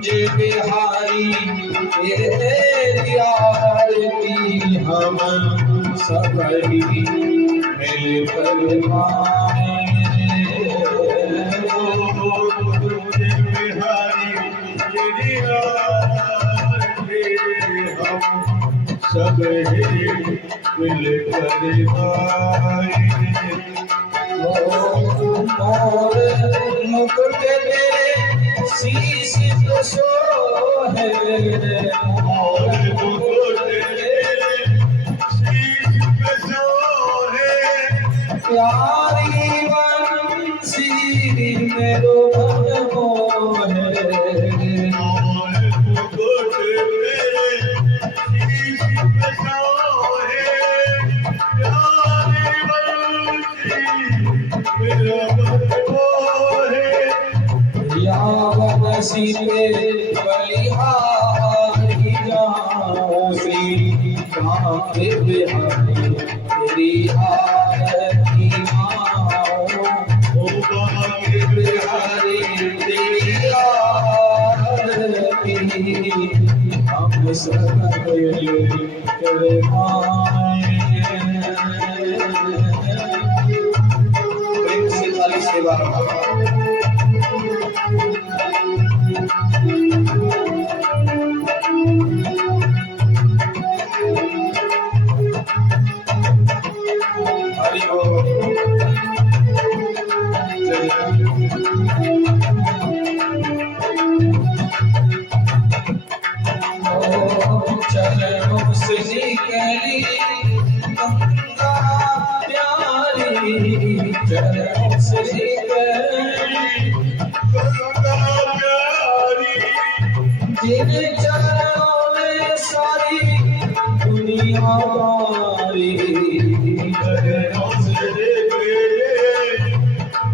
कुंज बिहारी तेरी आरती हम सब ही मिलकर गाएं। कुंज बिहारी तेरी आरती हम सब ही मिलकर गाएं। मोर मुकुट मेरे शीश तो सोहे, मोर मुकुट मेरे शीश पे सोहे, प्यारी बंसी मेरो मन मोहे। मोर मुकुट मेरे शीश पे सोहे, प्यारी बंसी मेरा मन मोहे। यावन सीते बलिहारी जाऊं, श्री कांके बिहारी तेरी आरती गाऊं। ओ कांके बिहारी तेरी आरती हम सब मिलकर गाएं। प्रेम से ताली से हरि बोल। चरणों से निकली गंगा प्यारी, चरणों से निकली गंगा प्यारी, तेरे चरणों में सारी दुनिया वारी। चरणों से निकली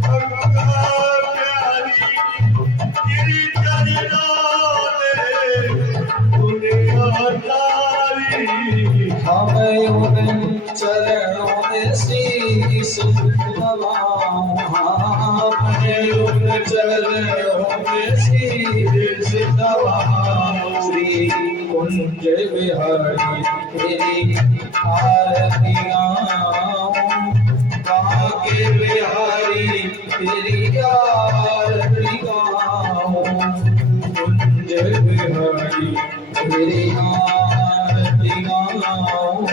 गंगा प्यारी, तेरे चरणों में दुनिया सारी। हमें उन चरणों में शीश नवाऊं, हमें उन चरणों में शीश नवाऊं। श्री कुंज बिहारी तेरी आरती गाऊं, कांके बिहारी तेरी आरती गाऊं। कुंज बिहारी तेरी आरती गाऊं।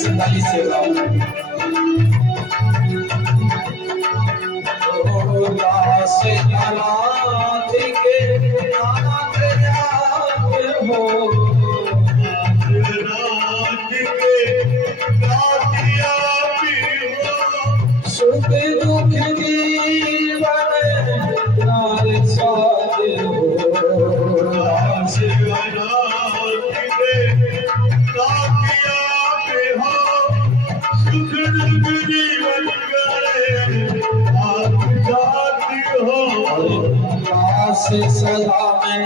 संताली से दास नाथ के नाथ जाप हो, नाथ के नाथ जाप हो। सुख दुख जीवन नार साथ हो, दास नाथ के नाथ जाप हो। सुख दुख जीवन दास सदा मैं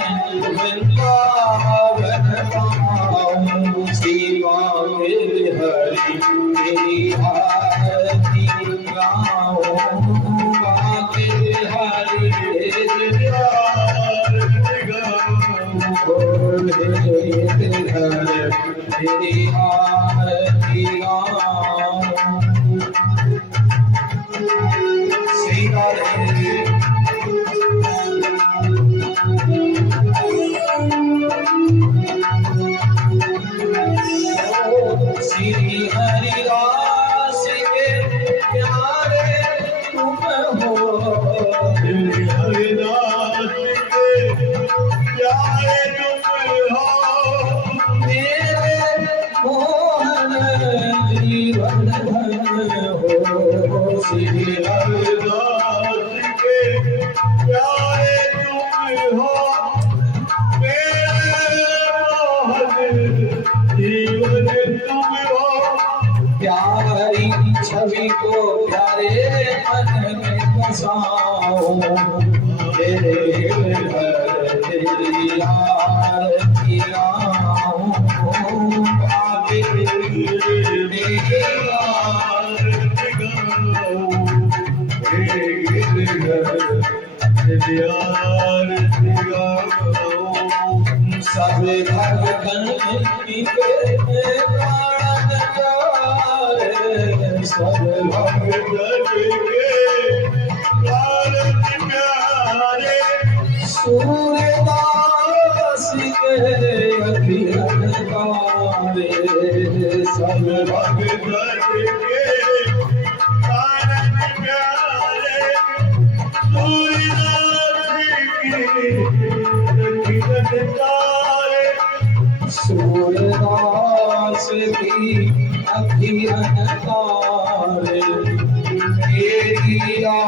वृंदावन गाऊं, श्री कांके बिहारी तेरी आरती गाऊं। कांके बिहारी तेरी आरती गाऊं, तेरी आरती गाऊं। श्री राधे श्री हरिदास के प्यारे तुम हो, श्री हरिदास के प्यारे तुम हो। मेरे मोहन जीवन धन हो, श्री हरिदास के प्यारे तुम हो। जीवन तुम हो, प्यारी छवि को प्यारे मन में बसाओ। तेरी आरती गाऊं, कांके तेरी आरती गाऊं। आरती गाओ सब भगतन की प्राण प्यारे सब भगतन के आरती प्यारे सूर्यदास के अखियन तारे सब भगतन के आरती प्यारे सूर्यदास की अखियन तारे तेरिया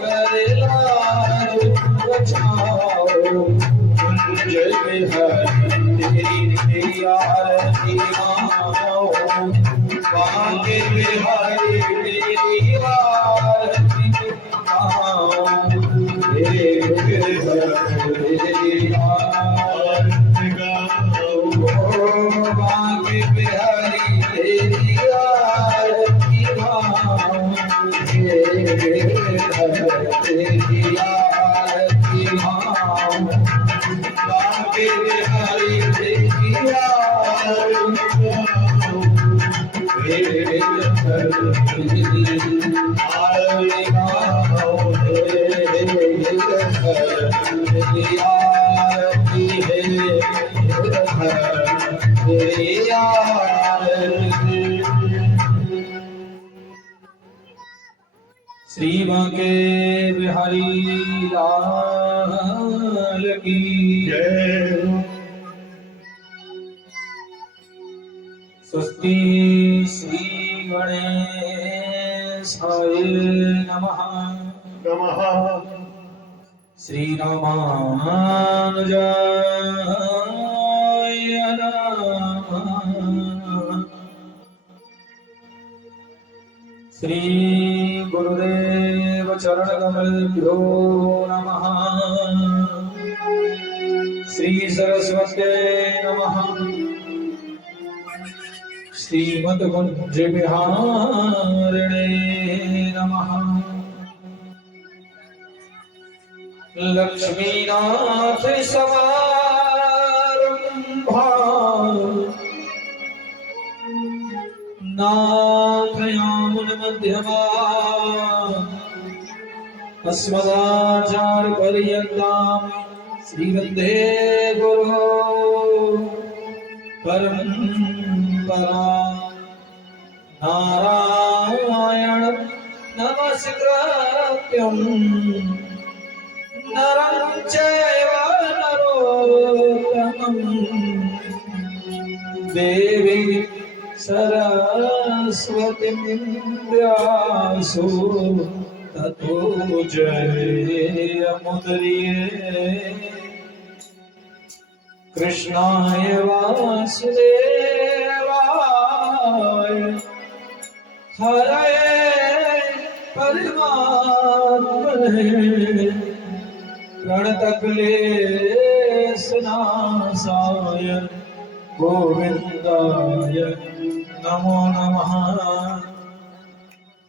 कर लाज बचाओ कुंज बिहारी तेरी आरती मानो बांके बिहारी तेरी आरती मानो तेरी आरती गाओ बांके बिहारी तेरी आरती मानो तेरी आरती मानो बांके बिहारी तेरी आरती मानो तेरी श्री बांके बिहारी लाल की जय स्वस्ति श्री गणेशाय नमः नमः श्री रामानुजाय नमः श्री गुरुदेव चरण कमलभ्यो नमः श्री सरस्वत्यै नमः श्रीमद्कुंज विहारिणे नमः लक्ष्मीनाथ समारंभा नाथयामुन मध्यमा अस्मदाचार्य पर्यन्तां श्रीवन्दे गुरो परम्परा नारायण नमस्कृत्यं नरं चैव नरोत्तमं देवी सरस्वतीं व्यासो ततो जयमुदीरये कृष्णाय वासुदेवाय हरे परमात्मने प्रणतक्लेशनाशाय गोविन्दाय नमो नमः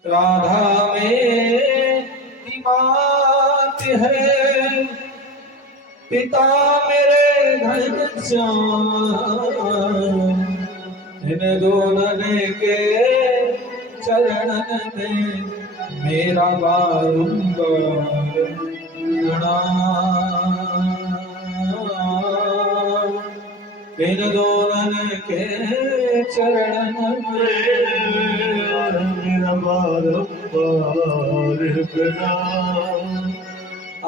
राधा मेरी मात है पिता मेरे घनश्याम इन दोनों के चरणन में मेरा बारंबार प्रणाम इन दोनों के चरणन में मेरा बारंबार प्रणाम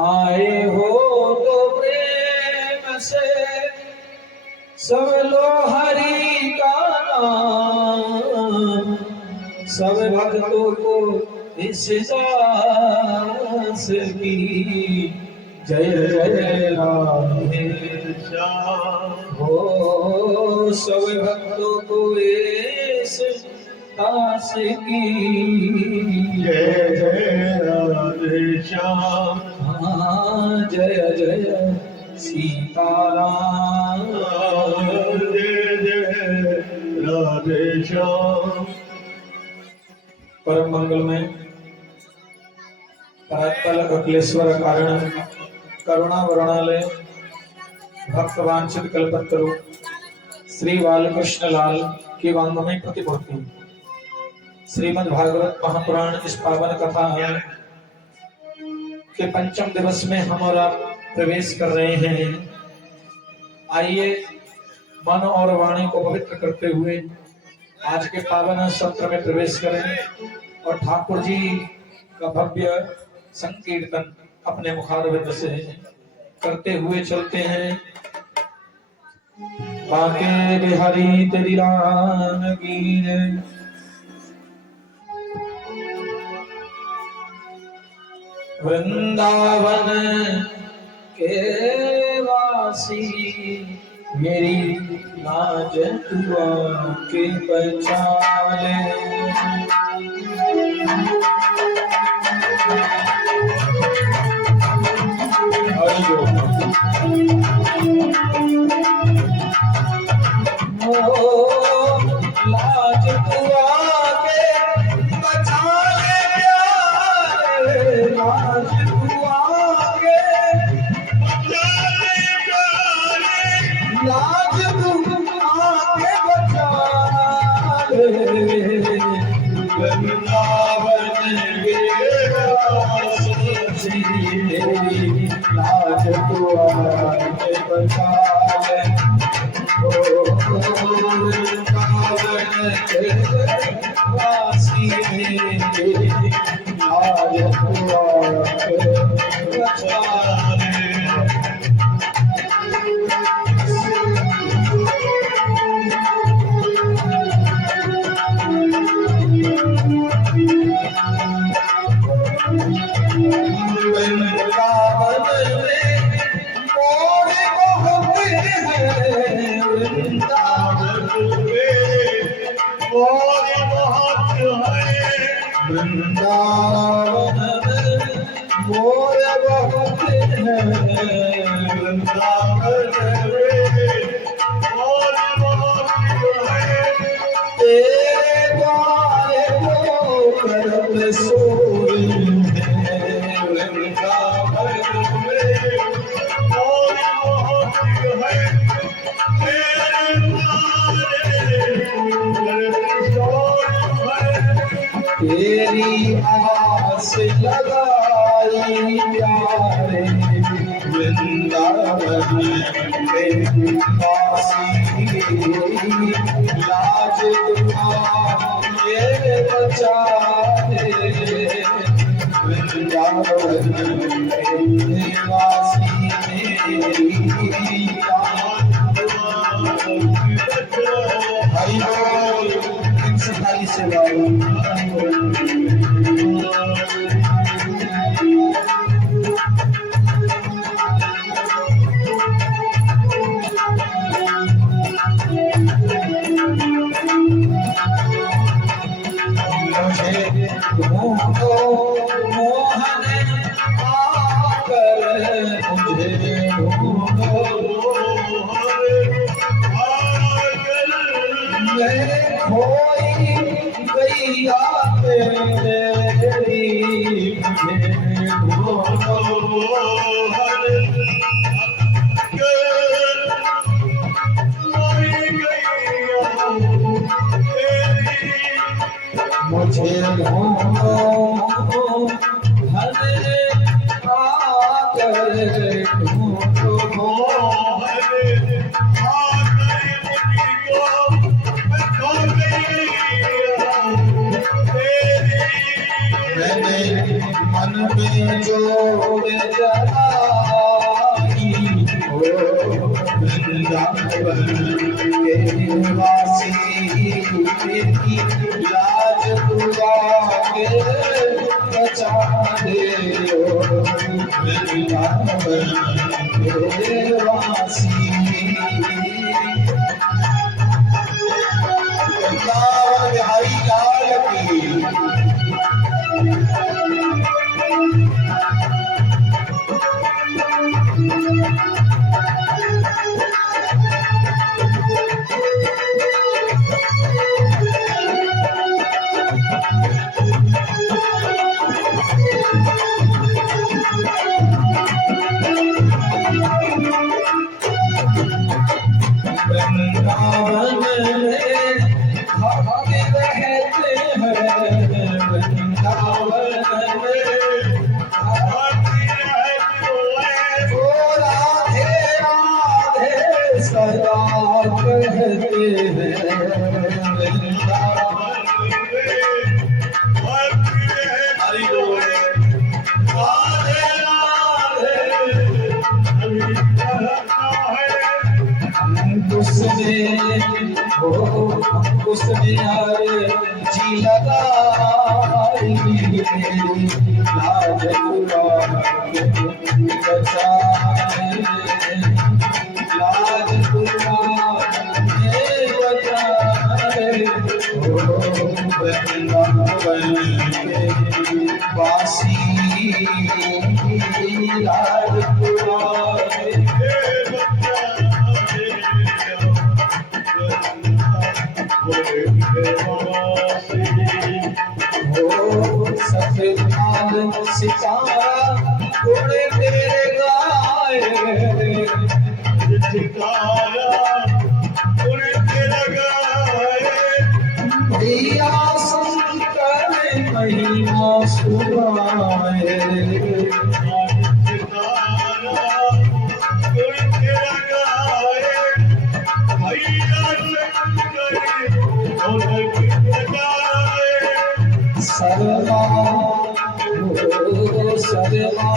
आए हो तो प्रेम से सब लो हरि का नाम सब भक्तों को इस दास की जय जय राधे श्याम हो सब भक्तों को इस दास की जय जय राधे श्याम जय जय सीताराम जय जय राधे श्याम परम मंगल में परात्पर अखिलेश्वर कारण करुणा वरुणालय भक्त वांछित कल्पतरु श्री बालकृष्ण लाल की वांगमय प्रतिपूर्ति श्रीमद् भागवत महापुराण इस पावन कथा के पंचम दिवस में हम और आप प्रवेश कर रहे हैं। आइए मन और वाणी को पवित्र करते हुए आज के पावन सत्र में प्रवेश करें और ठाकुर जी का भव्य संकीर्तन अपने मुखारविंद से करते हुए चलते हैं। बाके बिहारी तेरी लान की जय। वृंदावन के वासी मेरी लाज दुआ के बचा ले। लाज दुआ के बचा ले प्यारे, लाज दुआ के बचा ले प्यारे, लाज दुआ के बचा ले। वृंदावन के वासी मेरी लाज दुआ के बचा ले। वासी मेरी लाज दुआ के बचा ले। वृंदावन में मोर बहुत है, वृंदावन में मोर बहुत है। तेरे द्वारे वो करम सोई है, वृंदावन में मोर बहुत है। तेरे द्वारे करम सोई है। तेरी आस लगाई प्यारे, वृंदावन में वासी लाज दुआ के बचा ले। वृंदावन में वासी मेरी लाज दुआ के बचा। हरि बोल सितारी से मोहन आकर मुझे मैं खोई गैया तेरी मुझे मुझे ढूंढो हरे आकर ढूंढो मैंने मन में जोड़ जलाई हो। वृंदावन के वासी मेरी लाज दुआ के बचा ले। वृंदावन के वासी वृंदावन बिहारी लाल की। हो अंकुश में आए जी लगाई लाज कुरान बचाए लाज कुरान बचाए हो वृंदावन के वासी लाज कुरान सतपाल सितारा गुण तेरे गाए भैया शंकर महिमा सुनाए सर्वा सर्वा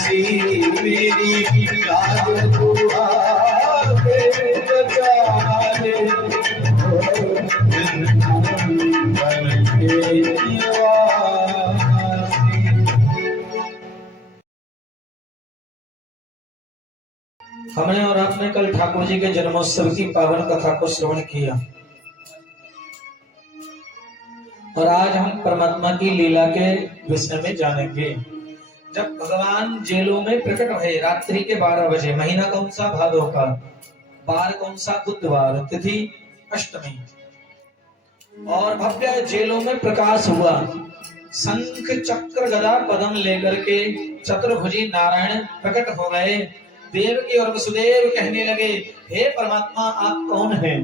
जी मेरी राज हमने और आपने कल ठाकुर जी के जन्मोत्सव की पावन कथा को श्रवण किया और आज हम परमात्मा की लीला के विषय में जानेंगे। जब भगवान जेलों में प्रकट हुए रात्रि के 12 बजे, महीना कौन सा? भादों का, बार कौन सा? बुधवार, तिथि अष्टमी, और भव्य जेलों में प्रकाश हुआ। शंख चक्र गदा पद्म लेकर के चतुर्भुजी नारायण प्रकट हो गए। देवकी और वसुदेव कहने लगे, हे परमात्मा आप कौन हैं?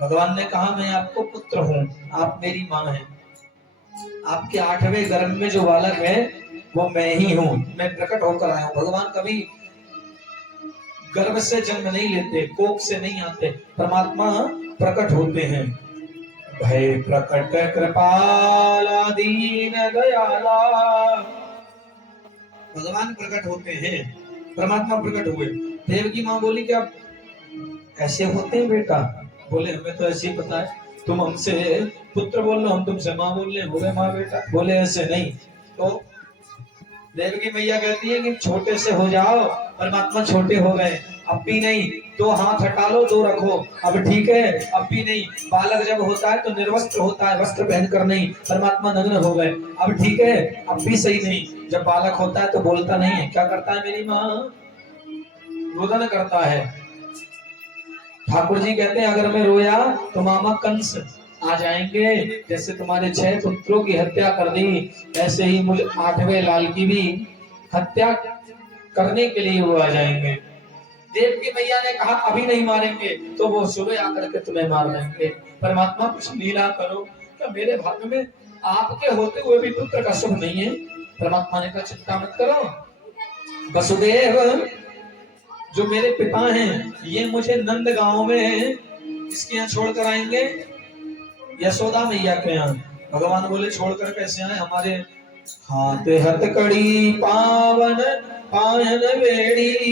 भगवान ने कहा, मैं आपको पुत्र हूँ, आप मेरी माँ हैं। आपके 8वें गर्भ में जो बालक है वो मैं ही हूँ, मैं प्रकट होकर आया हूँ। भगवान कभी गर्भ से जन्म नहीं लेते, कोख से नहीं आते, परमात्मा प्रकट होते हैं। भय प्रकट कृपाला दीन दयाला, भगवान प्रकट होते हैं, परमात्मा प्रकट हुए। देव की माँ बोली, क्या ऐसे होते हैं बेटा? बोले, हमें तो ऐसे ही पता है, तुम हमसे पुत्र बोल रहे हो, हम तुमसे माँ बोल रहे हैं, हो गए माँ बेटा। बोले ऐसे नहीं। तो देव की मैया कहती है कि छोटे से हो जाओ, परमात्मा छोटे हो गए, अब भी नहीं, 2 हाथ हटा लो, 2 रखो, अब ठीक है, अब भी नहीं। बालक जब होता है तो निर्वस्त्र होता है, वस्त्र पहनकर नहीं, परमात्मा नग्न हो गए, अब ठीक है, अब भी सही नहीं। जब बालक होता है तो बोलता नहीं है, क्या करता है मेरी माँ? रोदन करता है। ठाकुर जी कहते हैं, अगर मैं रोया तो मामा कंस आ जाएंगे, जैसे तुम्हारे 6 पुत्रों की हत्या कर दी, ऐसे ही मुझे 8वें लाल की भी हत्या करने के लिए वो आ जाएंगे। देव की मैया ने कहा, अभी नहीं मारेंगे तो वो सुबह आकर के तुम्हें मार देंगे। परमात्मा कुछ लीला करो, क्या मेरे भाग्य में आपके होते हुए भी पुत्र का शुभ नहीं है? परमात्मा ने कहा, चिंता मत करो, वसुदेव जो मेरे पिता हैं, ये मुझे नंद गांव में इसके यहाँ छोड़कर आएंगे, यशोदा मैया के यहाँ। भगवान बोले, छोड़कर कैसे आए? हमारे हाथ हथकड़ी पावन पायन बेड़ी,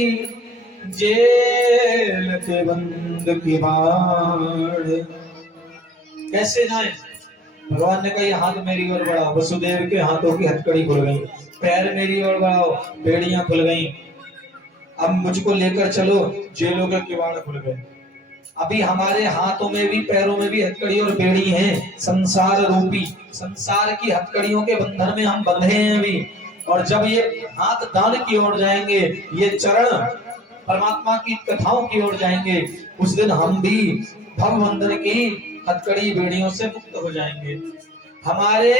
जेल के बंद की बाड़, कैसे जाए? भगवान ने कहा, ये हाथ मेरी ओर बढ़ाओ। वसुदेव के हाथों की हथकड़ी खुल गई, पैर मेरी ओर बढ़ाओ, बेड़ियां खुल गई। अब मुझको लेकर चलो, जेलों के किवाड़ खुल गए। अभी हमारे हाथों में भी पैरों में भी हथकड़ी और बेड़ी हैं, संसार रूपी, संसार की हथकड़ियों के बंधन में हम बंधे हैं अभी। और जब ये हाथ दान की ओर जाएंगे, ये चरण परमात्मा की कथाओं की ओर जाएंगे, उस दिन हम भी भव बंधन की हथकड़ी बेड़ियों से मुक्त हो जाएंगे। हमारे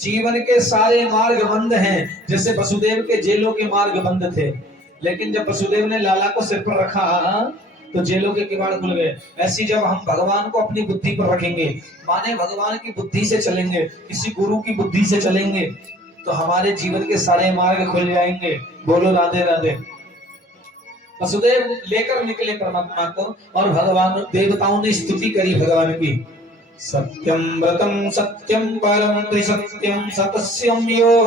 जीवन के सारे मार्ग बंद हैं, जैसे वसुदेव के जेलों के मार्ग बंद थे, लेकिन जब वसुदेव ने लाला को सिर पर रखा तो जेलों के किवाड़ खुल गए। ऐसी जब हम भगवान को अपनी बुद्धि पर रखेंगे, माने भगवान की बुद्धि से चलेंगे, किसी गुरु की बुद्धि से चलेंगे, तो हमारे जीवन के सारे मार्ग खुल जाएंगे। बोलो राधे राधे। वसुदेव लेकर निकले परमात्मा को और भगवान देवताओं ने स्तुति करी भगवान की। सत्यम व्रतम सत्यम परम त्रिसत्यम सतस्यम यो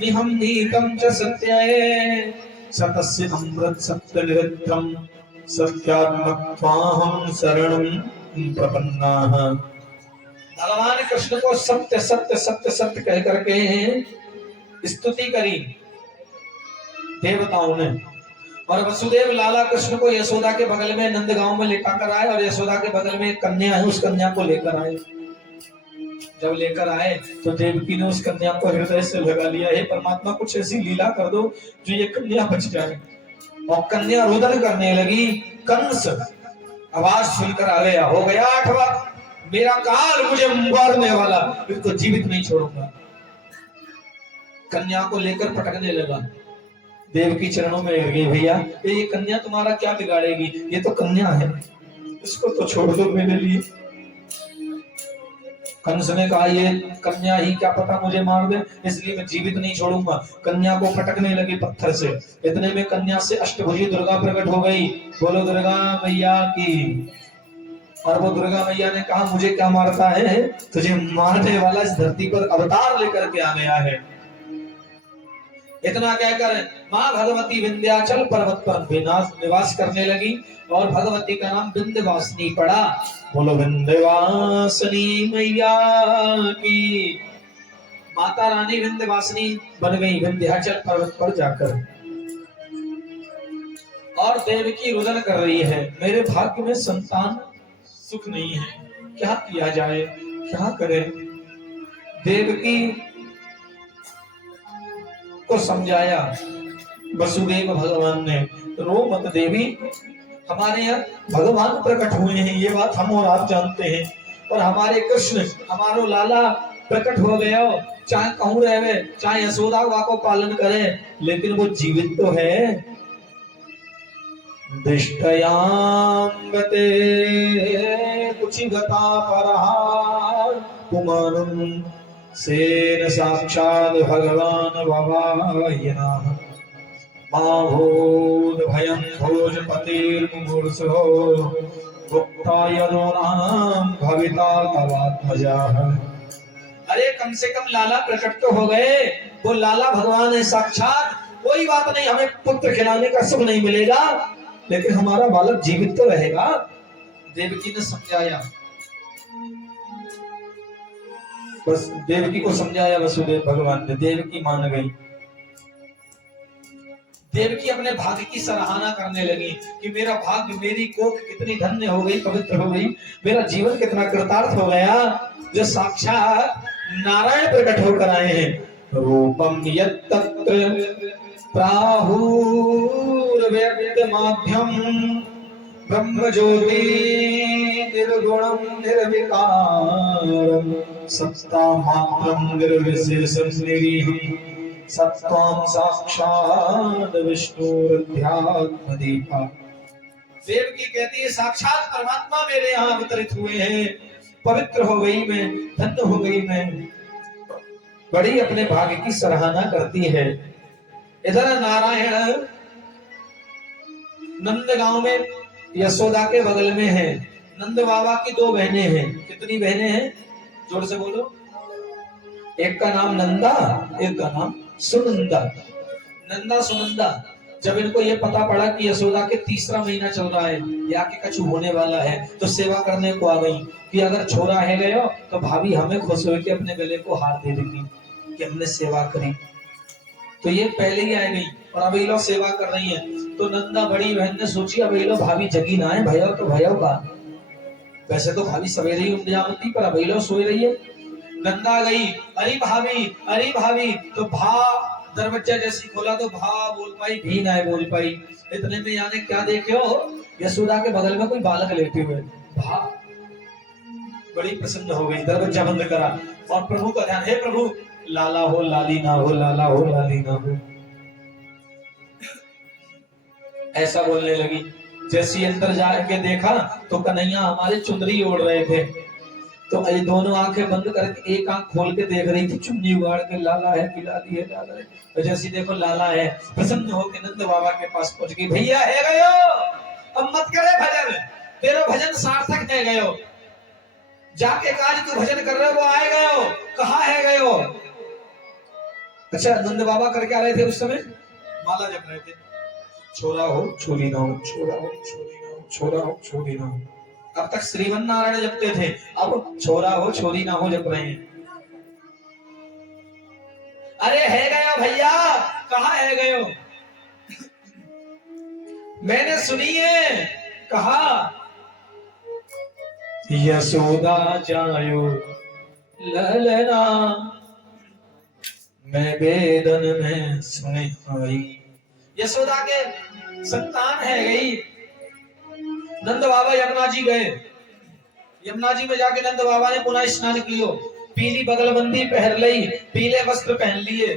निहम नीतम च सत्याय सतस्य अमृत सत्य निरत्रम सत्यात्मत्वाहं शरणं प्रपन्नाः। भगवान कृष्ण को सत्य सत्य सत्य सत्य कह करके स्तुति करी देवताओं ने। और वसुदेव लाला कृष्ण को यशोदा के बगल में नंदगांव में लेटा कर आए और यशोदा के बगल में एक कन्या है, उस कन्या को लेकर आए। जब लेकर आए तो देवकी ने उस कन्या को हृदय से लगा लिया, हे परमात्मा कुछ ऐसी लीला कर दो जो ये कन्या बच जाए। और कन्या रुदन करने लगी। कंस आवाज सुनकर आ गया, हो गया 8 वक्त, मेरा काल मुझे मारने वाला, इसको जीवित नहीं छोड़ूंगा। कन्या को लेकर पटकने लगा। देवकी चरणों में गिर गई, भैया ये कन्या तुम्हारा क्या बिगाड़ेगी, ये तो कन्या है, इसको तो छोड़ दो मेरे लिए। कंस ने कहा ये कन्या ही क्या पता मुझे मार दे, इसलिए मैं जीवित नहीं छोड़ूंगा। कन्या को पटकने लगी पत्थर से। इतने में कन्या से अष्टभुजी दुर्गा प्रकट हो गई। बोलो दुर्गा मैया की। और वो दुर्गा मैया ने कहा मुझे क्या मारता है, तुझे मारने वाला इस धरती पर अवतार लेकर के आ गया है। इतना कहकर माँ भगवती विंध्याचल पर्वत पर निवास करने लगी और भगवती का नाम विंध्यवासिनी पड़ा। बोलो विंध्यवासिनी मैया की। माता रानी विंध्यवासिनी बन गई विंध्याचल पर्वत पर जाकर। और देवकी रुदन कर रही है, मेरे भाग्य में संतान सुख नहीं है, क्या किया जाए, क्या करें। देवकी को समझाया वसुदेव भगवान ने, रो मत देवी, हमारे यहाँ भगवान प्रकट हुए हैं, ये बात हम और आप जानते हैं। और हमारे कृष्ण हमारो लाला प्रकट हो गया, चाहे कहूँ रहे चाहे यशोदा को पालन करे, लेकिन वो जीवित तो है। दृष्टयाम गते कुछ गता परहा कुमारम सेन साक्षात् भगवान भवायनः माभूत भयं भोजपतिर्मुमूर्षो भुक्ता यदो नाम भविता तवात्मजाः। अरे कम से कम लाला प्रकट तो हो गए, वो लाला भगवान है साक्षात। कोई बात नहीं, हमें पुत्र खिलाने का सुख नहीं मिलेगा, लेकिन हमारा बालक जीवित तो रहेगा। देवकी ने समझाया, बस देवकी को समझाया वसुदेव भगवान ने, देवकी मान गई। देवकी अपने भाग्य की सराहना करने लगी कि मेरा भाग्य, मेरी कोख कितनी धन्य हो गई, पवित्र हो गई, मेरा जीवन कितना कृतार्थ हो गया, जो साक्षात नारायण प्रकट होकर आए हैं। रूपम यत्तत्र प्राहुर्व्यक्तमाभ्यम ब्रह्म ज्योति निर्गुणं निर्विकारं सत्ता मात्रं निर्विशेषं निरीहं सत्त्वं साक्षात् विष्णुरध्यात्मदीपा। देवकी कहती है साक्षात परमात्मा मेरे यहाँ अवतरित हुए हैं, पवित्र हो गई मैं, धन्य हो गई मैं। बड़ी अपने भाग्य की सराहना करती है। इधर नारायण नंदगांव में यशोदा के बगल में है। नंद बाबा की 2 बहनें हैं। कितनी बहनें हैं, जोर से बोलो। एक का नाम नंदा, एक का नाम सुनंदा। नंदा सुनंदा, जब इनको ये पता पड़ा कि यशोदा के 3रा महीना चल रहा है, या कि कछु होने वाला है, तो सेवा करने को आ गई कि अगर छोरा है गयो तो भाभी हमें खुश हो के अपने गले को हाथ दे देगी कि हमने सेवा करी। तो ये पहले ही आ गई और अभी लोग सेवा कर रही है। तो नंदा बड़ी बहन ने सोची अभी लोग भाभी जगी ना है, भयो तो भयो का। वैसे तो भाभी सवेरे ही उठ जाती, पर अभी लोग सोई रही है। नंदा गई, अरे भाभी, तो भा दरवाजा जैसी खोला तो भा बोल पाई, भी ना बोल पाई। इतने में यानी क्या देखे हो, यशोदा के बगल में कोई बालक लेटे हुए। भा बड़ी प्रसन्न हो गई, दरवाजा बंद करा और प्रभु का ध्यान, हे प्रभु लाला हो लाली ना हो, लाला हो लाली ना हो, ऐसा बोलने लगी। जैसी अंदर जाके देखा तो कन्हैया हमारे चुंदरी ओढ़ रहे थे। तो ये दोनों आंखें बंद करके एक आंख खोल के देख रही थी, चुन्नी उगाड़ के, लाला है कि लाली है, लाला है। तो जैसी देखो लाला है, प्रसन्न होकर नंद बाबा के पास पहुंच गई, भैया है गयो, अब मत करे भजन, तेरा भजन सार्थक है गयो, जाके काज तू भजन कर रहे हो वो आए गयो, कहाँ है गयो। अच्छा, नंद बाबा करके आ रहे थे उस समय, माला जप रहे थे, छोरा हो छोरी ना हो, छोरा हो छोरी ना हो, छोरा हो छोरी ना हो। अब तक श्रीमन नारायण जपते थे, अब छोरा हो छोरी ना हो जप रहे हैं। अरे है गया भैया, कहाँ है गयो, मैंने सुनी है, कहा यशोदा जायो ललना, मैं वेदन में सुने आई। यशोदा के संतान है गई। नंद बाबा यमुना जी गए, यमुना जी में जाके नंद बाबा ने पुनः स्नान कियो, पीली बगलबंदी पहन ली, पीले वस्त्र पहन लिए,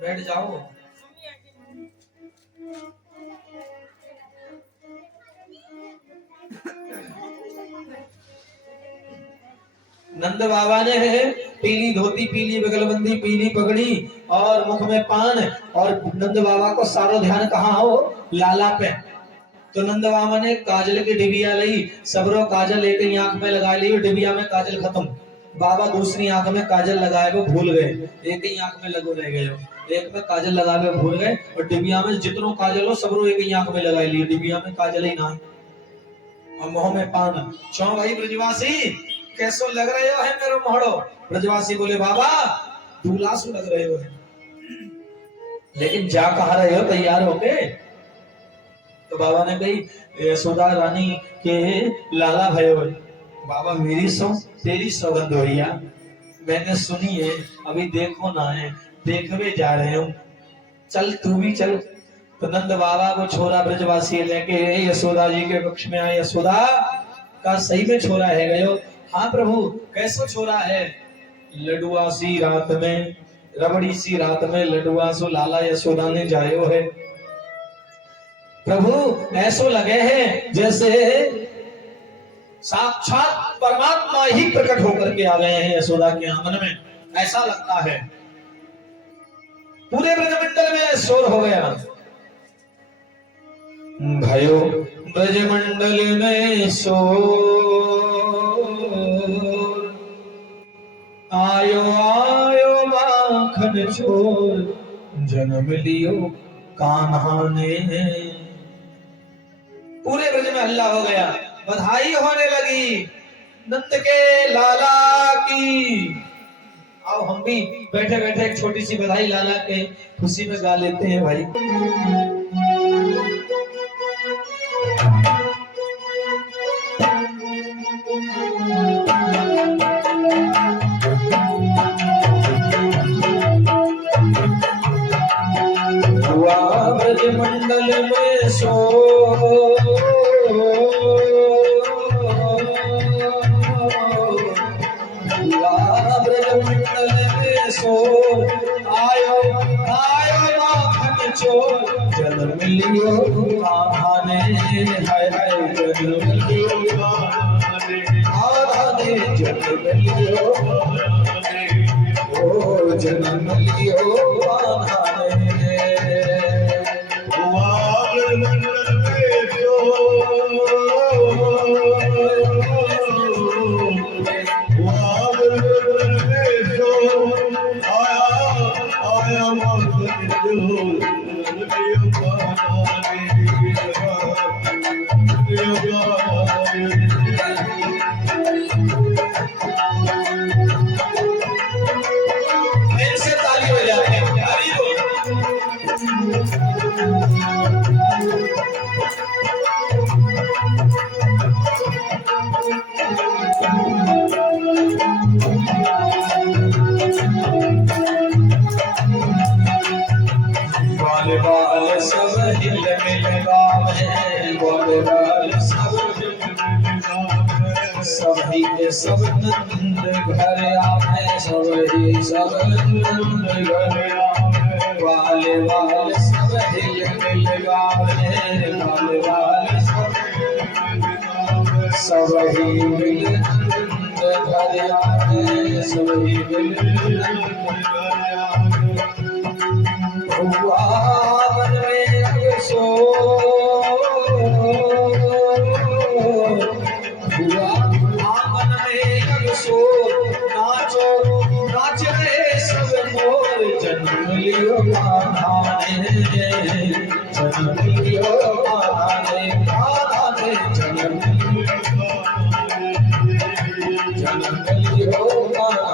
बैठ जाओ। नंद बाबा ने पीली धोती, पीली बगलबंदी, पीली पगड़ी और मुख में पान, और नंद बाबा को सारो ध्यान कहाँ हो, लाला पे। तो नंद बाबा ने काजल की डिबिया ली, सबरो काजल एक ही आंख में लगा ली, डिबिया में काजल खत्म, बाबा दूसरी आंख में काजल लगाए वो भूल गए, एक ही आंख में लगो रह गए, एक में काजल लगाए भूल गए, और डिबिया में जितनों काजल हो सबरो एक ही आंख में लगा ली, डिबिया में काजल ही ना, और मुंह में पान। चौ भाई ब्रजवासी कैसो लग रहे हो है मेरो मोहड़ो। ब्रजवासी बोले बाबा दूल्हासु लग रहे हो है, लेकिन जा कहा रहे हो तैयार होके। तो बाबा ने कही यशोदा रानी के लाला भयो। बाबा मेरी सौ तेरी सौगंध होइया, मैंने सुनी है, अभी देखो ना है, देखवे जा रहे हो, चल तू भी चल। तो नंद बाबा को छोरा ब्रजवासी लेके यशोदा जी के कक्ष में आए। यशोदा का सही में छोरा है गयो। हाँ प्रभु, कैसो छोरा है। लडुआ सी रात में, रबड़ी सी रात में लडुआ सो लाला यशोदा ने जायो है। प्रभु ऐसो लगे है जैसे साक्षात परमात्मा ही प्रकट होकर के आ गए हैं यशोदा के आंगन में, ऐसा लगता है। पूरे ब्रजमंडल में शोर हो गया। भयो ब्रजमंडल में शोर, आयो आयो माखन चोर, जन्म लियो कान्हा ने। पूरे ब्रज में हल्ला हो गया, बधाई होने लगी नंद के लाला की। आओ हम भी बैठे बैठे एक छोटी सी बधाई लाला के खुशी में गा लेते हैं भाई। ब्रजमंडल में शोर, ब्रजमंडल में शोर, आयो आयो माखन चोर, जन्म लियो कान्हा ने। हाय हाय जन्म लियो कान्हा ने, जन्म लियो, ओ जन्म लियो कान्हा ने। इनसे ताली बजाते हैं। बाल बाल सब हिल मिल गावे, बाल बाल सभी के सब नंद घर आवे, सभी सब नंद घर आवे। बाल बाल सब हिल मिल गावे, सब ही मिल दरिया सभी मिल हुआ मन में अफसोस हुआ आंगन में अफसोस नाचो नाच रहे सब मोर जन्म लियो गाना ने जन्म लियो गाना ने जन्म लियो गाना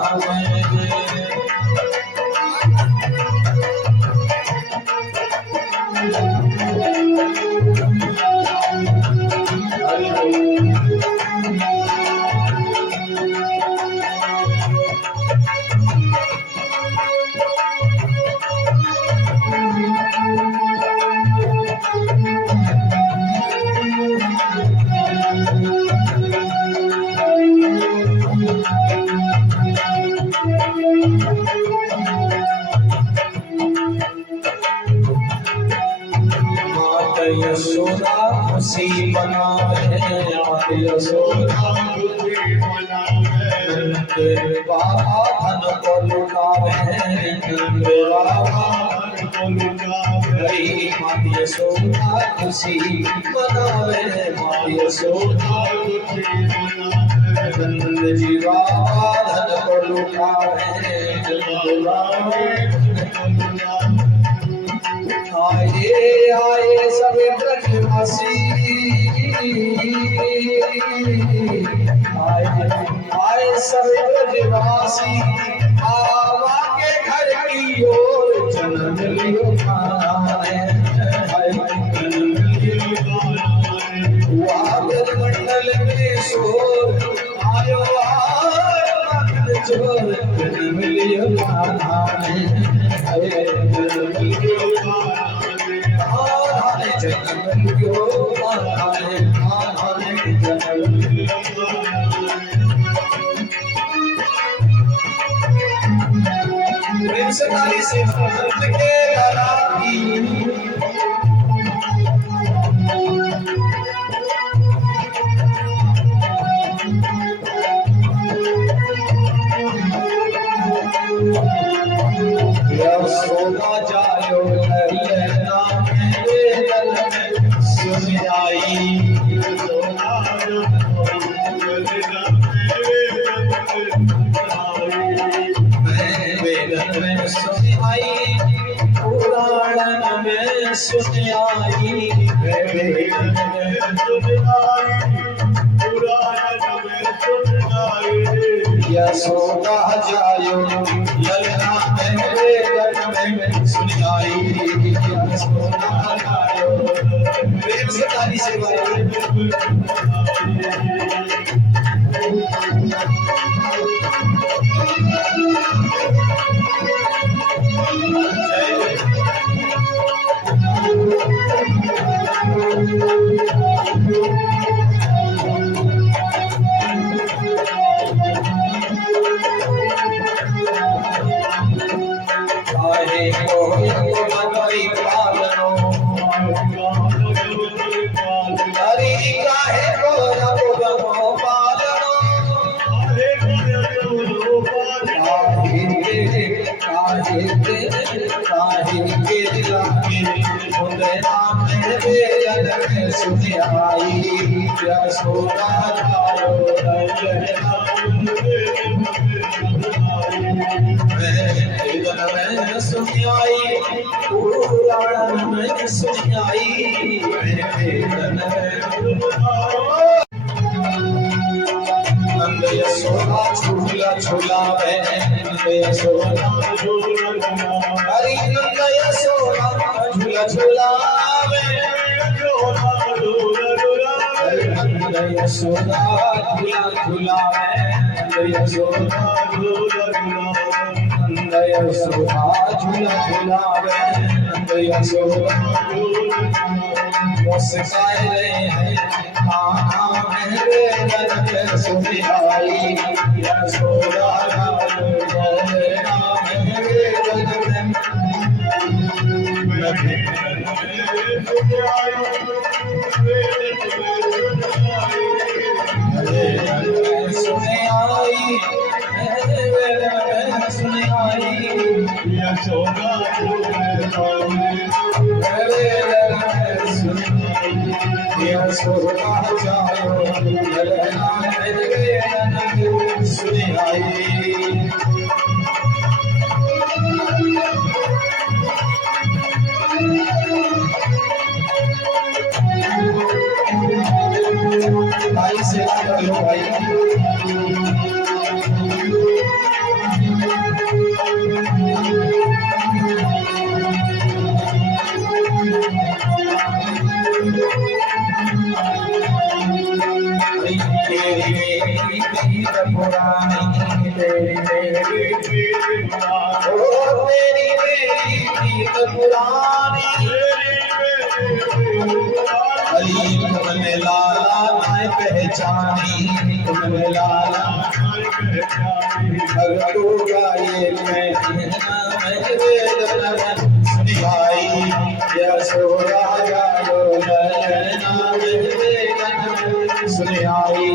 यशोदा खुशी मनावे यशोदा खुशी मनावे बाबा धन को लुटावे बाबा धन को लुटावे माँ यशोदा खुशी मनावे माँ यशोदा खुशी मनावे नंद जी बाबा धन को लुटावे आए आए सब ब्रजवासी आए सब ब्रजवासी बाबा के घर की ओर जन्म लियो गाना हुआ मंडल में शोर आयो चोर जन्म लियो गाना प्रेम से ताली से संत के लाला की यशोदा जायो ललिता वेदन सुन आई वेदन में सुन आई पुराण में सुन आई वेदन में सुन आई पुराण में सुन आई यशोदा जायो ललना में सुन आई यशोदा जायो प्रेम से ताली से यशोदा झूला झूलावे यशोदा हरि नंद यशोदा झूला झूलावे नंद यशोदा झूला झूलावे यशोदा नंद यशोदा झूला झूलावे नंद यशोदा मुस्काए रहे हैं मेरे दर्द सुनी आई यशोदा मेरे दर्द यशोदा मेरे ललन सुनाई यशोदा जायो ललना मेरे ललन सुनाई। भाई सेवा कर लो भाई। तेरी मेरी प्रीत पुरानी तेरी मेरी ओ तेरी मेरी प्रीत पुरानी अली तुमने लाला मैं पहचानी तुमने लाला भगतों का ये मैं सुनियाई यशोदा जायो ललना सुनियाई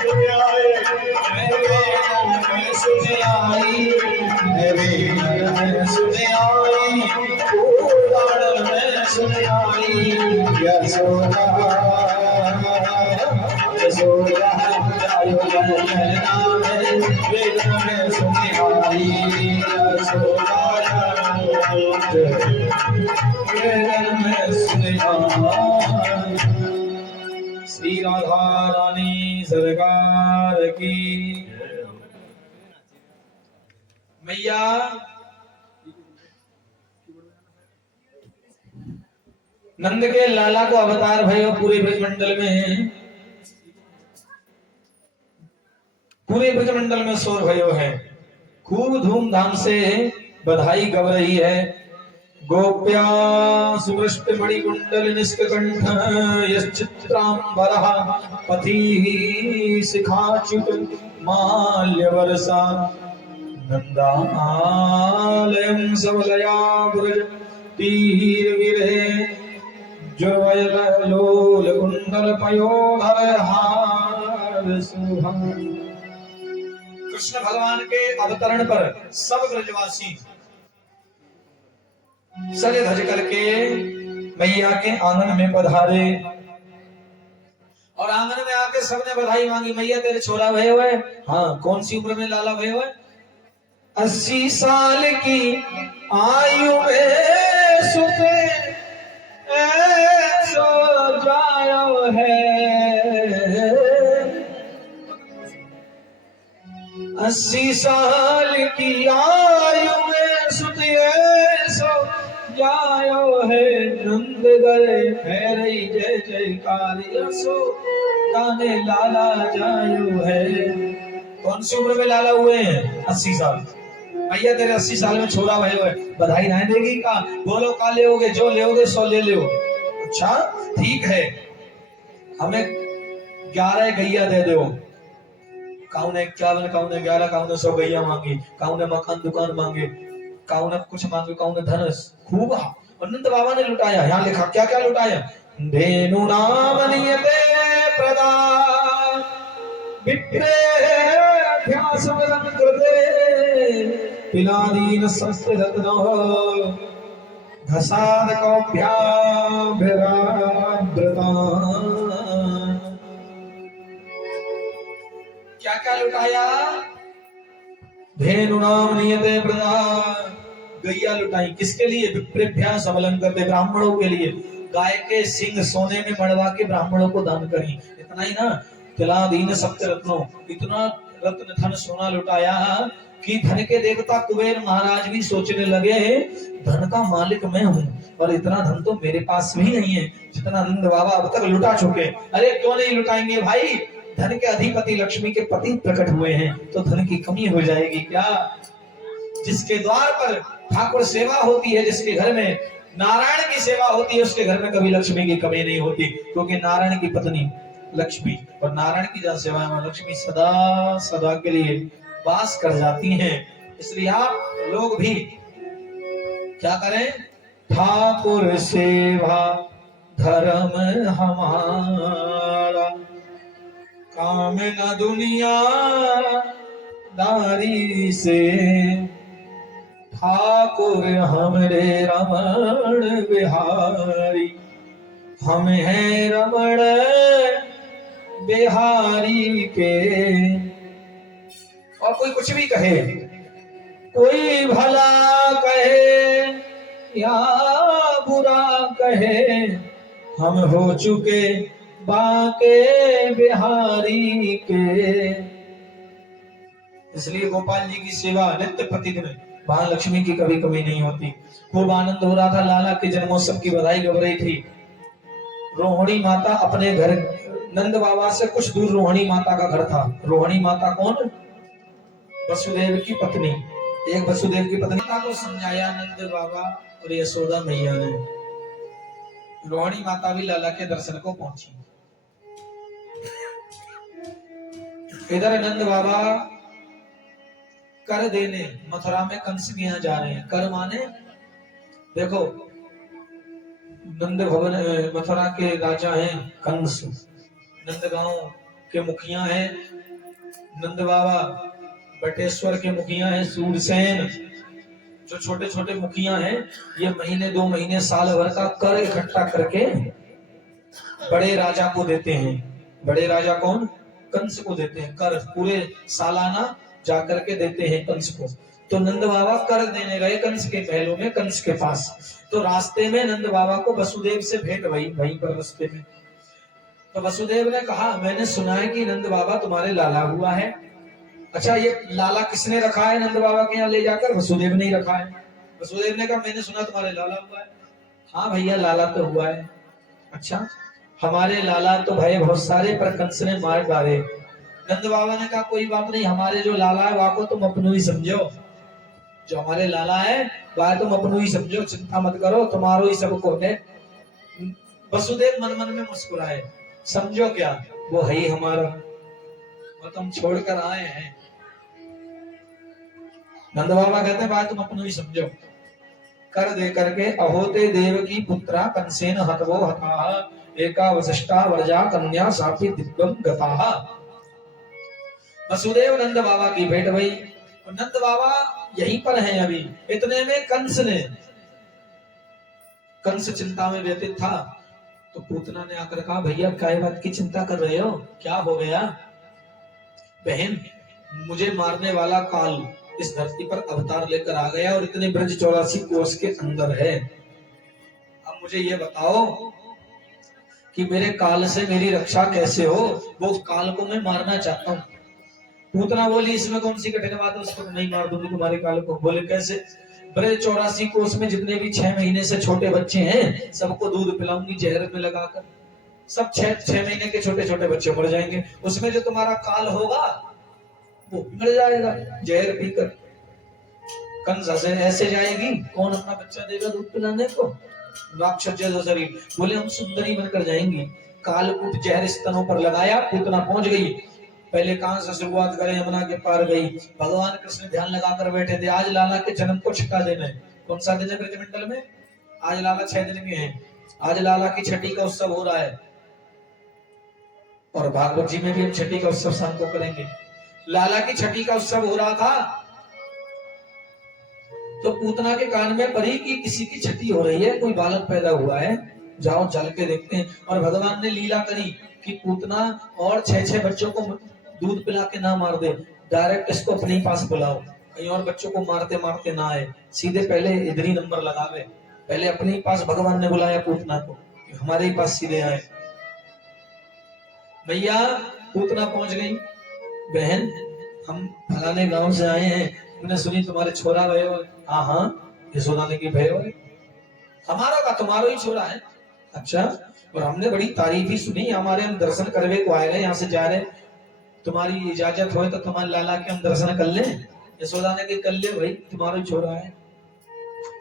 सुनियाई सुनियाई पुराण में सुनियाई यशोदा यशोदा जायो ललना वेदन में सुनियाई यशोदा वेदन में सुनियाई। श्री राधा रानी सरकार की मैया। नंद के लाला को अवतार भयो पूरे ब्रजमंडल में, पूरे ब्रजमंडल में शोर भयो है, खूब धूमधाम से बधाई गव रही है। गोप्या सुवृष्ट मणिकुंडल निष्कंठ यश्चित्रांबरः पति शिखाच्युत माल्यवर्षा नंदालयं सबलया ब्रज तीरगिरे जुर्वयल लोल कुंडल पयोधर हार सुभं। कृष्ण भगवान के अवतरण पर सब ब्रजवासी सजे धज करके मैया के आंगन में पधारे और आंगन में आके सबने बधाई मांगी। मैया तेरे छोरा भय हुए। हाँ, कौन सी उम्र में लाला भय हुए? 80 साल की आयु में सुते सो जायो है। 80 साल की आयु में सुते सो जायो है। नंद गए भैरई जय जयकार सो गाने लाला जायो है। कौन सी उम्र में लाला हुए हैं? 80 साल। भैया तेरे 80 साल में छोरा भय हुए, बधाई नहीं देगी का? बोलो का ले जो ले सो ले लो। अच्छा ठीक है, हमें 11 गैया दे दो। काऊ ने 51, काऊ ने 11, काऊ ने 100 गैया मांगी, काऊ ने मकान दुकान मांगे, काऊ ने कुछ मांगे, काऊ ने धन खूब। अनंत बाबा ने लुटाया। यहाँ लिखा क्या क्या लुटाया? धेनु नाम नियते प्रदान विप्रे ध्यास वदन कृते पिलादीन शस्त्र रत्नो घसाद कौभ्याभ्यराव्रता। क्या क्या लुटाया? धेनु नाम नियते प्रदान, गैया लुटाई। किसके लिए? विप्रेभ्या सबलन करते, ब्राह्मणों के लिए। गाय के सिंह सोने में मड़वा के ब्राह्मणों को दान करी। इतना ही ना, तिलादीन सप्त रत्नों, इतना रत्न धन सोना लुटाया कि धन के देवता कुबेर महाराज भी सोचने लगे धन का मालिक मैं हूँ और इतना धन तो मेरे पास भी नहीं है जितना नंद बाबा अब तक लुटा चुके। अरे क्यों नहीं लुटाएंगे भाई? धन के अधिपति लक्ष्मी के पति प्रकट हुए हैं तो धन की कमी हो जाएगी क्या? जिसके द्वार पर ठाकुर सेवा होती है, जिसके घर में नारायण की सेवा होती है, उसके घर में कभी लक्ष्मी की कमी नहीं होती, क्योंकि नारायण की पत्नी लक्ष्मी और नारायण की जहाँ सेवा में लक्ष्मी सदा सदा के लिए वास कर जाती हैं। इसलिए आप लोग भी क्या करें? ठाकुर सेवा धर्म हमारा, काम न दुनिया दारी से। ठाकुर हमरे रमण बिहारी, हम हैं रमण बिहारी के। और कोई कुछ भी कहे, कोई भला कहे या बुरा कहे, हम हो चुके बाके बिहारी के। इसलिए गोपाल जी की सेवा नित्य प्रतिदिन, महालक्ष्मी की कभी कमी नहीं होती। खूब आनंद हो रहा था, लाला के जन्मोत्सव की बधाई गब रही थी। रोहिणी माता अपने घर, नंद बाबा से कुछ दूर रोहिणी माता का घर था। रोहिणी माता कौन? वसुदेव की पत्नी। एक वसुदेव की पत्नी माता को समझाया नंद बाबा और यशोदा मैया ने। रोहिणी माता भी लाला के दर्शन को पहुंची। इधर नंद बाबा कर देने मथुरा में कंस के यहाँ जा रहे हैं। कर माने देखो, नंद भवन मथुरा के राजा हैं कंस, नंदगांव के मुखिया हैं नंद बाबा, बटेश्वर के मुखिया हैं सूरसेन। जो छोटे छोटे मुखिया हैं, ये महीने 2 महीने साल भर का कर इकट्ठा करके बड़े राजा को देते हैं। बड़े राजा कौन? कंस को देते हैं। कर पूरे सालाना जाकर के देते हैं कंस को। तो नंद बाबा कर देने गए कंस के महलों में, कंस के पास। तो रास्ते में नंद बाबा को वसुदेव से भेंट हुई, वहीं पर रास्ते में। तो वसुदेव ने कहा, मैंने सुना है कि नंद बाबा तुम्हारे लाला हुआ है। अच्छा, ये लाला किसने रखा है नंद बाबा के यहाँ ले जाकर? वसुदेव ने ही रखा है। वसुदेव ने कहा, मैंने सुना तुम्हारे लाला हुआ है। हाँ भैया, लाला तो हुआ है। अच्छा, हमारे लाला तो भय बहुत सारे, पर कंस ने मार डाले। नंद बाबा ने कहा, कोई बात नहीं, हमारे जो लाला है वाको तुम अपनों ही समझो। जो हमारे लाला है वह तुम अपनों ही समझो, चिंता मत करो, तुम्हारो ही सबको है। वसुदेव मन मन में मुस्कुराए, समझो क्या, वो है ही हमारा, वो तुम छोड़कर आए हैं। नंद बाबा कहते हैं, भाई तुम अपनों ही समझो। कर दे करके अहोते देव की पुत्रा कंसेन हतवो हताः, एका वसिष्ठा वर्जा कन्या सापी दिव्यम गताः। वसुदेव नंद बाबा की भेंट हुई। नंद बाबा यहीं पर हैं अभी। इतने में कंस चिंता में व्यतीत था। तो पूतना ने आकर कहा, भैया क्या बात की चिंता कर रहे हो, क्या हो गया? बहन, मुझे मारने वाला काल इस धरती पर अवतार लेकर आ गया और इतने ब्रज 84 कोस के अंदर है। अब मुझे ये बताओ कि मेरे काल से मेरी रक्षा कैसे हो? वो काल को मैं मारना चाहता हूँ। पूतना बोली, इसमें कौन सी कठिन बात है, उसको नहीं मार दूंगी तुम्हारे काल को। बोले कैसे? ब्रज 84 कोस में जितने भी 6 महीने से छोटे बच्चे हैं, सबको दूध पिलाऊंगी जहर में लगाकर। सब 6 महीने के छोटे छोटे बच्चे मर जाएंगे। उसमें जो तुम्हारा काल होगा वो मर जाएगा जहर पीकर। कंस ऐसे जाएगी, कौन अपना बच्चा देगा दूध पिलाने को? राक्षस जैसा शरीर। बोले हम सुंदरी बनकर जाएंगी। कालकूट जहर स्तनों पर लगाया, पूतना पहुंच गई। पहले कहां से शुरुआत करें? यमुना के पार गई। भगवान कृष्ण ध्यान लगाकर बैठे थे। आज लाला के जन्म को 6ठा दिन है। कौन सा दिन है ब्रजमंडल में? आज लाला 6 दिन के हैं। आज लाला की छठी का उत्सव हो रहा है और भागवत जी में भी हम छठी का उत्सव शाम को करेंगे। लाला की छठी का उत्सव हो रहा था तो पूतना के कान में पड़ी कि किसी की छठी हो रही है, कोई बालक पैदा हुआ है, जाओ चल के देखते हैं। और भगवान ने लीला करी कि पूतना और 6 बच्चों को दूध पिला के ना मार दे, डायरेक्ट इसको अपने पास बुलाओ, कहीं और बच्चों को मारते मारते ना आए, सीधे पहले इधर ही नंबर लगावे। पहले अपने ही पास भगवान ने बुलाया पूतना को कि हमारे ही पास सीधे आए। भैया पूतना पहुंच गई। बहन, हम फलाने गांव से आए हैं, मैंने सुनी तुम्हारे छोरा गए हो। हाँ हाँ, यशोदा ने की भय हो, हमारा का तुम्हारो ही छोरा है। अच्छा, और हमने बड़ी तारीफ ही सुनी, हमारे हम दर्शन करवे को आए रहे, यहाँ से जा रहे, तुम्हारी इजाजत हो तो तुम्हारे लाला के हम दर्शन कर ले। यशोदा ने कर ले भाई, तुम्हारा ही छोरा है।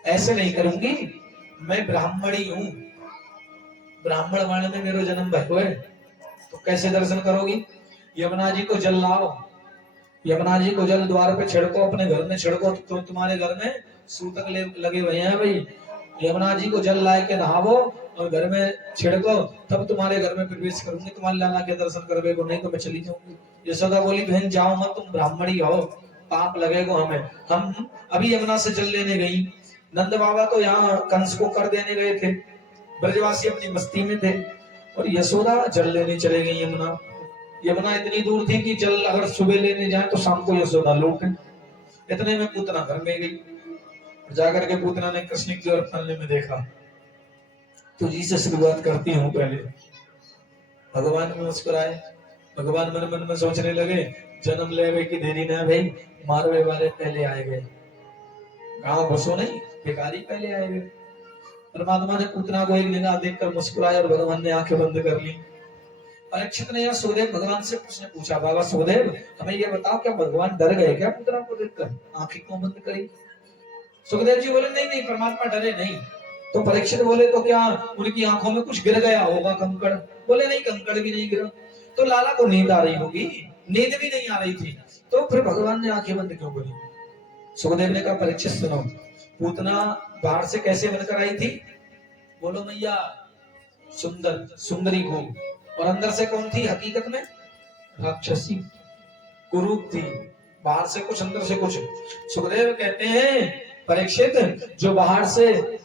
ऐसे नहीं करूंगी, मैं ब्राह्मणी हूँ, ब्राह्मण वर्ण में मेरा जन्म भयो है, तो कैसे दर्शन करोगी? यमुना जी को जल लाओ, यमुना जी को जल द्वार पे छिड़को, अपने घर में छिड़को, तो तुम्हारे घर में सूतक लगे हुए हैं भाई। यमुना जी को जल लाए के नहावो और घर में छिड़को, तब तुम्हारे घर में प्रवेश करूंगी, तुम्हारे लाला के दर्शन करवे को, नहीं तो मैं चली जाऊंगी। यशोदा बोली, बहन जाओ मत, तुम ब्राह्मणी हो, पाप लगेगा हमें। हम अभी यमुना से जल लेने गई, नंद बाबा तो यहाँ कंस को कर देने गए थे, ब्रजवासी अपनी मस्ती में थे, और यशोदा जल लेने चले गई यमुना। यमुना इतनी दूर थी कि जल अगर सुबह लेने जाए तो शाम को यशोदा लौटे। इतने में पूतना घर में गई, जाकर के पूतना ने कृष्ण की ओर फलने में देखा, तुझी से शुरुआत करती हूँ पहले। भगवान भी मुस्कुराए। भगवान मन मन में सोचने लगे, जन्म ले गए की देरी ना भाई, मारवे वाले पहले आए गए, गांव बसो नहीं, भिखारी पहले आए गए। परमात्मा ने पूतना को एक निगाह देखकर मुस्कुराया और भगवान ने आंखें बंद कर ली। परीक्षित ने या सुखदेव भगवान से प्रश्न पूछा, बाबा सुखदेव हमें यह बताओ, क्या भगवान डर गए क्या पूतना को देखकर, आंखें क्यों बंद करी? सुखदेव जी बोले, नहीं नहीं परमात्मा डरे नहीं। तो परीक्षित बोले, तो क्या उनकी आंखों में कुछ गिर गया होगा कंकड़? बोले नहीं, कंकड़ भी नहीं गिरा। तो लाला को नींद आ रही होगी, नींद भी नहीं आ रही थी, तो फिर भगवान ने आंखें बंद क्यों करी? सुखदेव ने कहा, परीक्षित सुनो, पूतना बाहर से कैसे बनकर आई थी? बोलो मैया, सुंदर सुंदरी को, और अंदर से कौन थी? हकीकत में राक्षसी कुरूप थी, बाहर से कुछ अंदर से कुछ। सुखदेव कहते हैं, परीक्षित जो बाहर से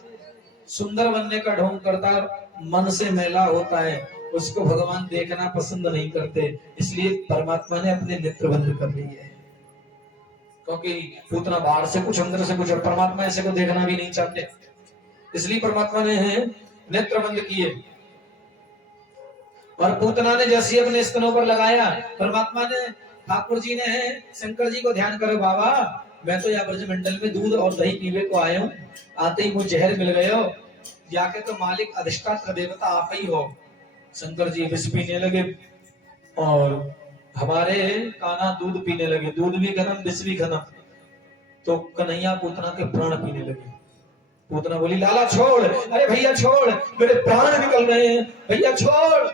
सुंदर बनने का ढोंग करता मन से मैला होता है, उसको भगवान देखना पसंद नहीं करते, इसलिए परमात्मा ने अपने नेत्र बंद कर लिए है। क्योंकि पूतना बाहर से कुछ अंदर से कुछ, और परमात्मा ऐसे को देखना भी नहीं चाहते, इसलिए परमात्मा ने नेत्र बंद किए। और पूतना ने जैसे अपने स्तनों पर लगाया, परमात्मा ने, ठाकुर जी ने शंकर जी को ध्यान करो, बाबा मैं तो यहाँ ब्रजमंडल में दूध और दही पीने को आया हूँ, आते ही मुझे जहर मिल गए हो, जाके तो मालिक अधिष्ठात्र देवता आप ही हो। शंकर जी विष पीने लगे और हमारे कान्हा दूध पीने लगे, दूध भी गर्म विष भी गर्म। तो कन्हैया पूतना के प्राण पीने लगे। पूतना बोली, लाला छोड़, अरे भैया छोड़, मेरे प्राण निकल रहे हैं, भैया छोड़।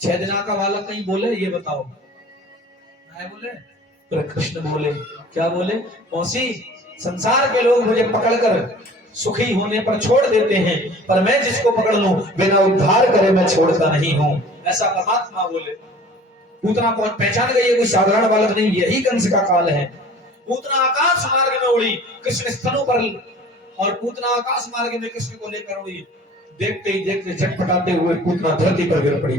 6 दिन का बालक कहीं बोले, ये बताओ नहीं बोले? तो कृष्ण बोले, क्या बोले? मौसी, संसार के लोग मुझे पकड़कर सुखी होने पर छोड़ देते हैं, पर मैं जिसको पकड़ लूं बिना उद्धार करे मैं छोड़ता नहीं हूं, ऐसा परमात्मा बोले। पूतना कौन पहचान गई, कोई साधारण बालक नहीं, यही कंस का काल है। पूतना आकाश मार्ग में उड़ी, कृष्ण स्तनों पर, और पूतना आकाश मार्ग में कृष्ण को लेकर उड़ी। देखते ही देखते झटपटाते हुए पूतना धरती पर गिर पड़ी।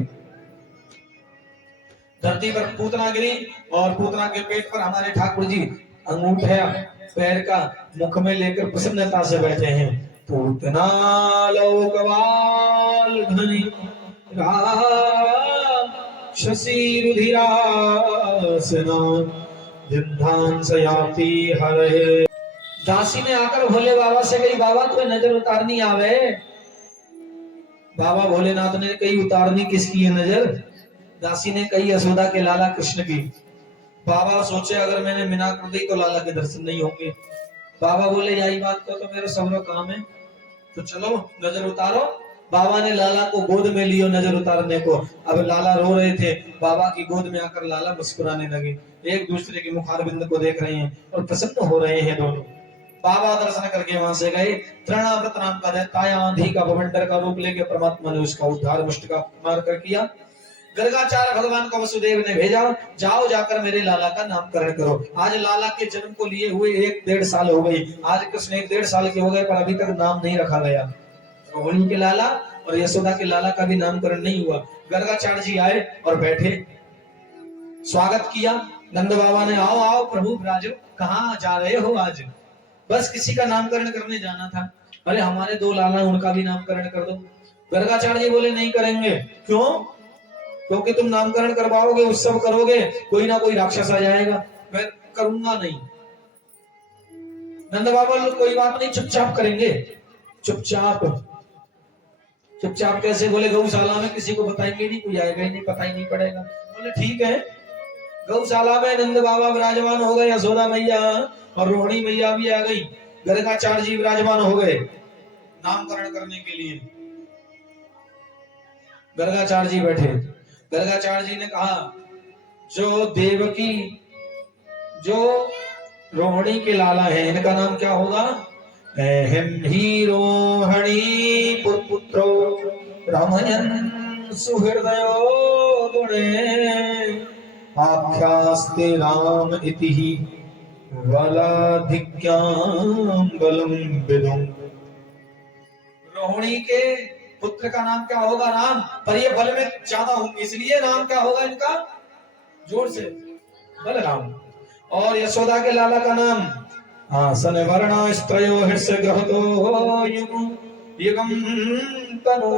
धरती पर पूतना गिरी, और पूतना के पेट पर हमारे ठाकुर जी अंगूठा पैर का मुख में लेकर प्रसन्नता से बैठे हैं। पूतना लोकवाल धनी राक्षसी रुधिरासना विंध्याचलयाति हरे। दासी ने आकर भोले बाबा से कही, बाबा तुम्हें नजर उतारनी आवे? बाबा भोलेनाथ ने कही, उतारनी किसकी है नजर? दासी ने कही, यशोदा के लाला कृष्ण की। बाबा सोचे, अगर मैंने मिना कर दी तो लाला के दर्शन नहीं होंगे। बाबा बोले, यही बात तो मेरा सबरो काम है, तो चलो नजर उतारो। बाबा ने लाला को गोद में लियो नजर उतारने को। अब लाला रो रहे थे, बाबा की गोद में आकर लाला मुस्कुराने लगे, एक दूसरे के मुखारबिंद को देख रहे हैं और प्रसन्न हो रहे हैं दोनों। बाबा दर्शन करके वहां से गए। तृणाव्रत नाम का दैत्य आंधी का बवंडर का रूप लेके परमात्मा ने उसका उद्धार मुष्टि का मार कर किया। गर्गाचार्य भगवान को वसुदेव ने भेजा, जाओ जाकर मेरे लाला का नामकरण करो। आज लाला के जन्म को लिए हुए 1-1.5 साल हो गई। आज कृष्ण 1-1.5 साल के हो गए, पर अभी तक नाम नहीं रखा गया। रोहिणी के लाला और यशोदा के लाला का भी नामकरण नहीं हुआ। गर्गाचार्य जी आए और बैठे, स्वागत किया। नंद बाबा ने, आओ आओ प्रभु विराजो, कहाँ जा रहे हो आज? बस किसी का नामकरण करने जाना था। अरे हमारे 2 लाला, उनका भी नामकरण कर दो। गर्गाचार्य जी बोले, नहीं करेंगे। क्यों? क्योंकि तुम नामकरण करवाओगे, उत्सव करोगे, कोई ना कोई राक्षस आ जाएगा, मैं करूंगा नहीं। नंद बाबा, कोई बात नहीं, चुपचाप करेंगे। चुपचाप चुपचाप कैसे? बोले, गौशाला में किसी को बताएंगे नहीं, कोई आएगा ही नहीं, पता ही नहीं पड़ेगा। बोले ठीक है। गौशाला में नंद बाबा विराजमान हो गए, यशोदा मैया और रोहिणी मैया भी आ गई। गर्गाचार्य जी विराजमान हो गए नामकरण करने के लिए। गर्गाचार्य जी बैठे। गर्गाचार्य जी ने कहा, जो देवकी, जो रोहिणी के लाला है, इनका नाम क्या होगा? अहम ही रोहिणी पुत्रो रामयन सुहृदयो गुणे आख्यास्ते राम इति ही वलाधिक्याम बलम विदुम। रोहिणी के पुत्र का नाम क्या होगा? राम। पर ये बल में ज्यादा होंगे, इसलिए नाम क्या होगा इनका? जोर से, बलराम। और यशोदा के लाला का नाम आसन वर्णा स्त्रयो हृष्य ग्रहतो युगम तनु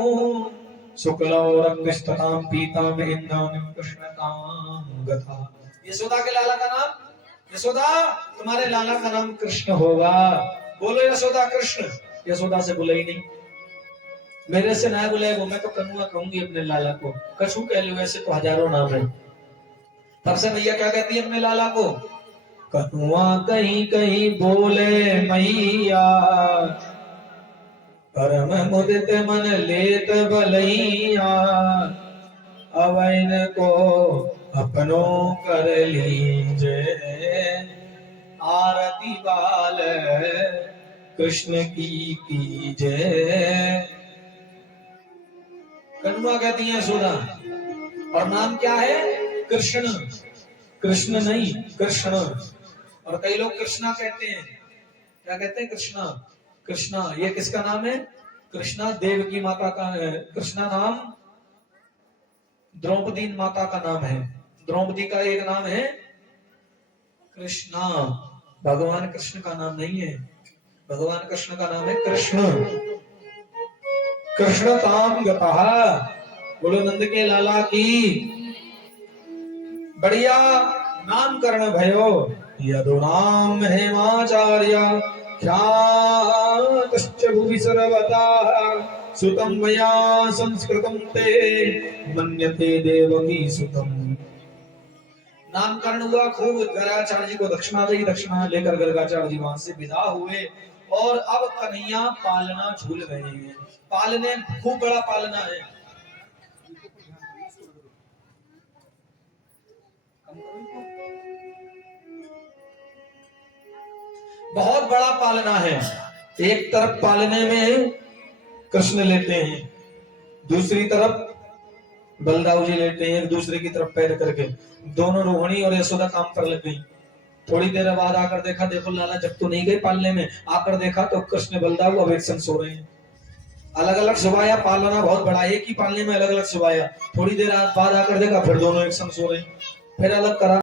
शुक्लौ रक्तस्तताम पीताम इंद्राणिम कृष्णताम गथा। यशोदा के लाला का नाम, यशोदा तुम्हारे लाला का नाम कृष्ण होगा। बोलो यशोदा कृष्ण। यशोदा से बुलाई नहीं, मेरे से ना बुलाए, मैं तो कन्हुआ कहूंगी अपने लाला को। कछु कह लो, वैसे तो हजारों नाम है। तब से मैया क्या कहती है अपने लाला को? कन्हुआ कहीं कहीं बोले मैया, परम मुदित मन लेत बलैया, अवैन को अपनो कर लीजे, आरती बाल कृष्ण की कीजे। कन्हुआ कहती है यशोदा, और नाम क्या है? कृष्ण। कृष्ण नहीं, कृष्ण। और कई लोग कृष्णा कहते हैं। क्या कहते हैं? कृष्णा। कृष्णा ये किसका नाम है? कृष्णा देवकी माता का। कृष्णा नाम द्रौपदी माता का नाम है। द्रौपदी का एक नाम है कृष्णा, भगवान कृष्ण का नाम नहीं है। भगवान कृष्ण का नाम है कृष्ण। कृष्णताम गतः। बोलो नंद के लाला की। बढ़िया नामकरण भयो यदुनाम हेमाचार्य ख्यातश्च भुवि सर्वदा सुतं मया संस्कृतं ते मन्यते देवकी सुतं। नामकरण हुआ खूब, गर्गाचार्य जी को दक्षिणा दी, दक्षिणा लेकर गर्गाचार्य जी वहां से विदा हुए। और अब कन्हैया पालना झूल रहे हैं। पालने खूब बड़ा पालना है। बहुत बड़ा पालना है। एक तरफ पालने में कृष्ण लेते हैं, दूसरी तरफ बलदाऊ जी लेते हैं, एक दूसरे की तरफ पैर करके। दोनों रोहिणी और यशोदा काम पर लग गई। थोड़ी देर बाद आकर देखा, देखो लाला जब तो नहीं गए पालने में। आकर देखा तो कृष्ण बलदाऊ अब एक संग सो रहे हैं। अलग अलग सुबाया, पालना बहुत बड़ा, एक ही पालने में अलग अलग सुबाया। थोड़ी देर बाद आकर देखा फिर दोनों एक संग सो रहे हैं। फिर अलग करा।